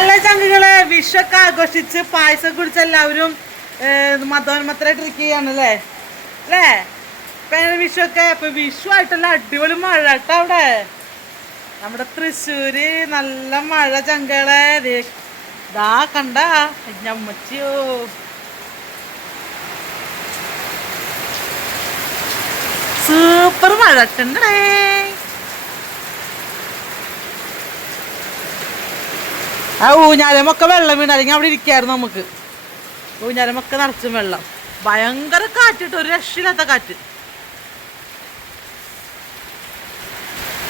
അല്ല ചങ്കുകളെ വിഷൊക്കെ ആഘോഷിച്ച് പായസം കുടിച്ച എല്ലാവരും മതോന്മത്തരായിട്ടിരിക്കുകയാണല്ലേ അല്ലേ? ഇപ്പൊ വിഷുവൊക്കെ ഇപ്പൊ വിഷു ആയിട്ടല്ല അടിപൊളി മഴ കേട്ടോ അവിടെ നമ്മുടെ തൃശ്ശൂര് നല്ല മഴ ചങ്കളെ ദാ കണ്ട ഞമ്മച്ചിയോ സൂപ്പർ മഴ കണ്ടേ. ആ ഊഞ്ഞാലമൊക്കെ വെള്ളം വീണ അല്ലെങ്കിൽ അവിടെ ഇരിക്കായിരുന്നു നമുക്ക്. ഊഞ്ഞാലമൊക്കെ നിറച്ചും വെള്ളം, ഭയങ്കര കാറ്റിട്ട് ഒരു രക്ഷയില്ലാത്ത കാറ്റ്.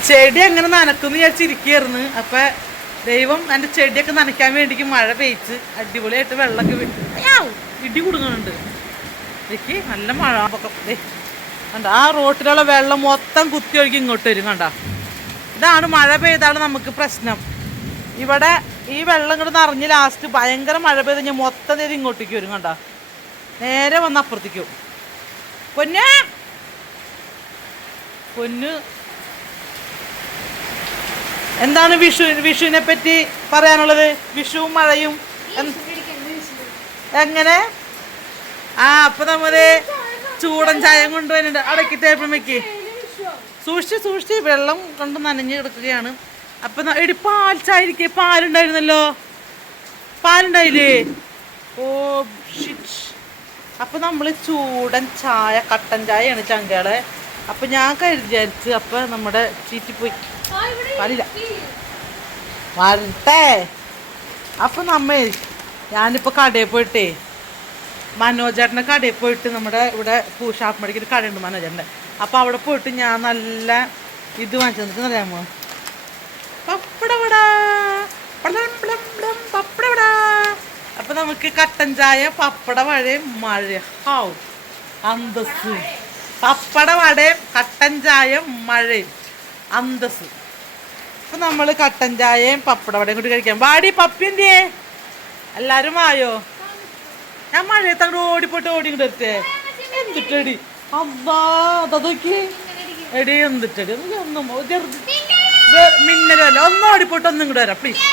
ചെടി അങ്ങനെ നനക്കുന്നു വിചാരിച്ചിരിക്കുകയായിരുന്നു. അപ്പൊ ദൈവം എൻ്റെ ചെടിയൊക്കെ നനയ്ക്കാൻ വേണ്ടിക്ക് മഴ പെയ്ച്ച് അടിപൊളിയായിട്ട് വെള്ളമൊക്കെ ഇടി കൊടുക്കുന്നുണ്ട്. എനിക്ക് നല്ല മഴ കണ്ട ആ റോട്ടിലുള്ള വെള്ളം മൊത്തം കുത്തി ഒഴുകി ഇങ്ങോട്ട് വരും. കണ്ട ഇതാണ് മഴ പെയ്താണ് നമുക്ക് പ്രശ്നം. ഇവിടെ ഈ വെള്ളം ഇങ്ങോട്ട് നിറഞ്ഞ് ലാസ്റ്റ് ഭയങ്കര മഴ പെയ്ത് കഴിഞ്ഞാൽ മൊത്തം നേരം ഇങ്ങോട്ടേക്ക് വരും. കണ്ട നേരെ വന്ന് അപ്പുറത്തേക്കും. പൊന്നു പൊന്നു എന്താണ് വിഷുവിനെ പറ്റി പറയാനുള്ളത്? വിഷുവും മഴയും എങ്ങനെ? അപ്പൊ നമ്മള് ചൂടൻ ചായ കൊണ്ടുവരുന്നുണ്ട്. അടക്കി ടേബിൾ വെക്ക് സൂക്ഷിച്ച് വെള്ളം കൊണ്ട് നനഞ്ഞ് കിടക്കുകയാണ്. അപ്പൊ എടി പാൽ ചായ ഇരിക്കേ, പാലുണ്ടായിരുന്നല്ലോ, പാലുണ്ടായില്ലേ? Oh shit. അപ്പൊ നമ്മള് ചൂടൻ ചായ കട്ടൻ ചായയാണ് ചങ്കകളെ. അപ്പൊ ഞാൻ വിചാരിച്ച് അപ്പൊ നമ്മുടെ ചീറ്റിപ്പോയി പാലില്ല വരട്ടെ. അപ്പൊ ഞാനിപ്പോ കടയിൽ പോയിട്ടേ മനോജേട്ടൻ്റെ കടയിൽ പോയിട്ട് നമ്മുടെ ഇവിടെ ഷാപ്പുമടിക്ക് ഒരു കടയുണ്ട് മനോജേട്ടൻ്റെ. അപ്പോൾ അവിടെ പോയിട്ട് ഞാൻ നല്ല ഇത് വാങ്ങിച്ചു തന്നിട്ട് അറിയാമോ? പപ്പടവട പപ്പടവട. അപ്പം നമുക്ക് കട്ടൻ ചായ പപ്പട വടയും മഴ ഹാവ് അന്തസ്. പപ്പട വടയും കട്ടൻ ചായയും മഴയും അന്തസ്. അപ്പം നമ്മൾ കട്ടൻ ചായയും പപ്പട വടയും കൂടി കഴിക്കാം. വാടി പപ്പിൻ്റെ എല്ലാവരും വായോ. ഞാൻ മഴയത്ത് അങ്ങോട്ട് ഓടിപ്പോട്ട് ഓടിങ്ങോട്ട് വരട്ടെ. എന്തിട്ടടി അമ്മാ അതൊക്കെ എടി എന്തിട്ടടി ഒന്നും മിന്നലല്ല. ഒന്ന് ഓടിപ്പോട്ട് ഒന്നും ഇങ്ങോട്ട് വരാം പ്ലീസ്.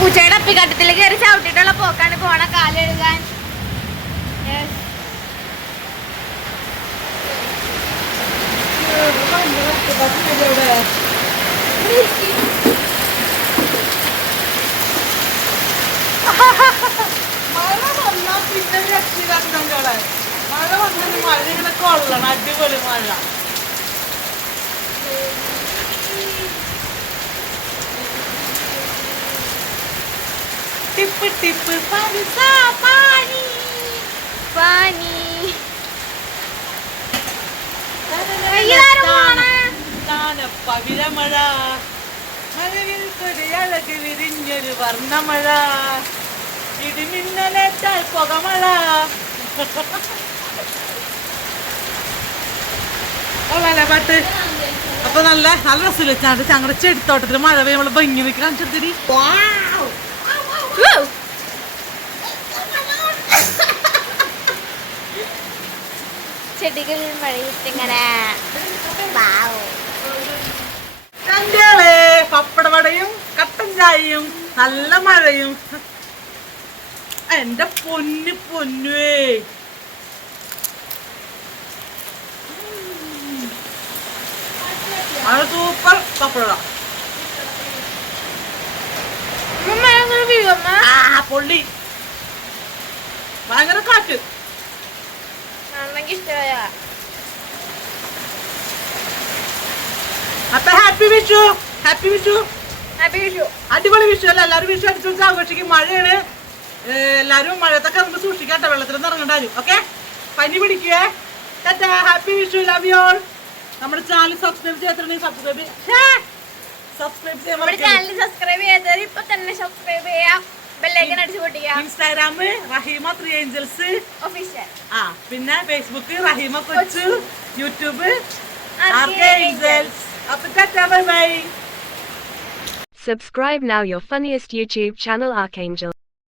പൂച്ചയുടെ അപ്പിക്കട്ടത്തിൽ കയറി ചവിട്ടിട്ടുള്ള പോക്കാണ് പോണ കാലെഴുകാൻ. മഴ വന്നാൽ പിന്നെ രക്ഷിതാക്കളെ മഴ വന്നിട്ട് മഴ ഇങ്ങനെ കൊള്ളണം. അടിപൊളി മഴ. ടിപ്പ് ടിപ്പ് പാനി പവിഴമഴ മഴവിൽ കൊടിയഴക് വിരിഞ്ഞൊരു വർണ്ണമഴ ഇടിമിന്നലേറ്റാൽ പുകമഴ. ഓളല്ലേ പാട്ട്. അപ്പൊ നല്ല നല്ല രസമില്ല ഞങ്ങളുടെ ചെടിത്തോട്ടത്തിൽ മഴ പെയ്യുമ്പോൾ ഭംഗി വെക്ക് കാണിച്ചെടുത്തിരി. ചെടികൾ മഴയിട്ടിങ്ങനെ പപ്പടവടയും കട്ടൻ ചായയും നല്ല മഴയും. എന്റെ പൊന്നുവേ അത് സൂപ്പർ പപ്പട. പൊള്ളി ഭയങ്കര കാറ്റ്. ഇഷ്ടമായ അപ്പൊ ഹാപ്പി വിഷു. ഹാപ്പി വിഷു. അടിപൊളി വിഷു അല്ല. എല്ലാവരും വിഷു അടിച്ചു വെച്ച് ആഘോഷിക്കും. മഴയാണ്. എല്ലാവരും മഴത്തൊക്കെ നമുക്ക് സൂക്ഷിക്കാട്ടെ. വെള്ളത്തിലൊന്നും ഇറങ്ങണ്ടാലും. ഓക്കെ. പനി പിടിക്കുക. Happy Vishu, love you all. നമ്മുടെ ചാനൽ സബ്സ്ക്രൈബ് ചെയ്തിട്ടുണ്ടെങ്കിൽ സബ്സ്ക്രൈബ് നമ്മുടെ ചെയ്യാൻ. ചാനൽ സബ്സ്ക്രൈബ് ചെയ്തത് ഇപ്പൊ തന്നെ സബ്സ്ക്രൈബ് ചെയ്യാം, ബെല്ലൈക്കൺ അടിച്ചു പൊട്ടിക്കാം. Instagram Raheema 3 angels official. പിന്നെ Facebook Raheema Kochu, YouTube RK angels. അപ്പൊ bye bye. Subscribe now, your funniest YouTube channel, Archangel.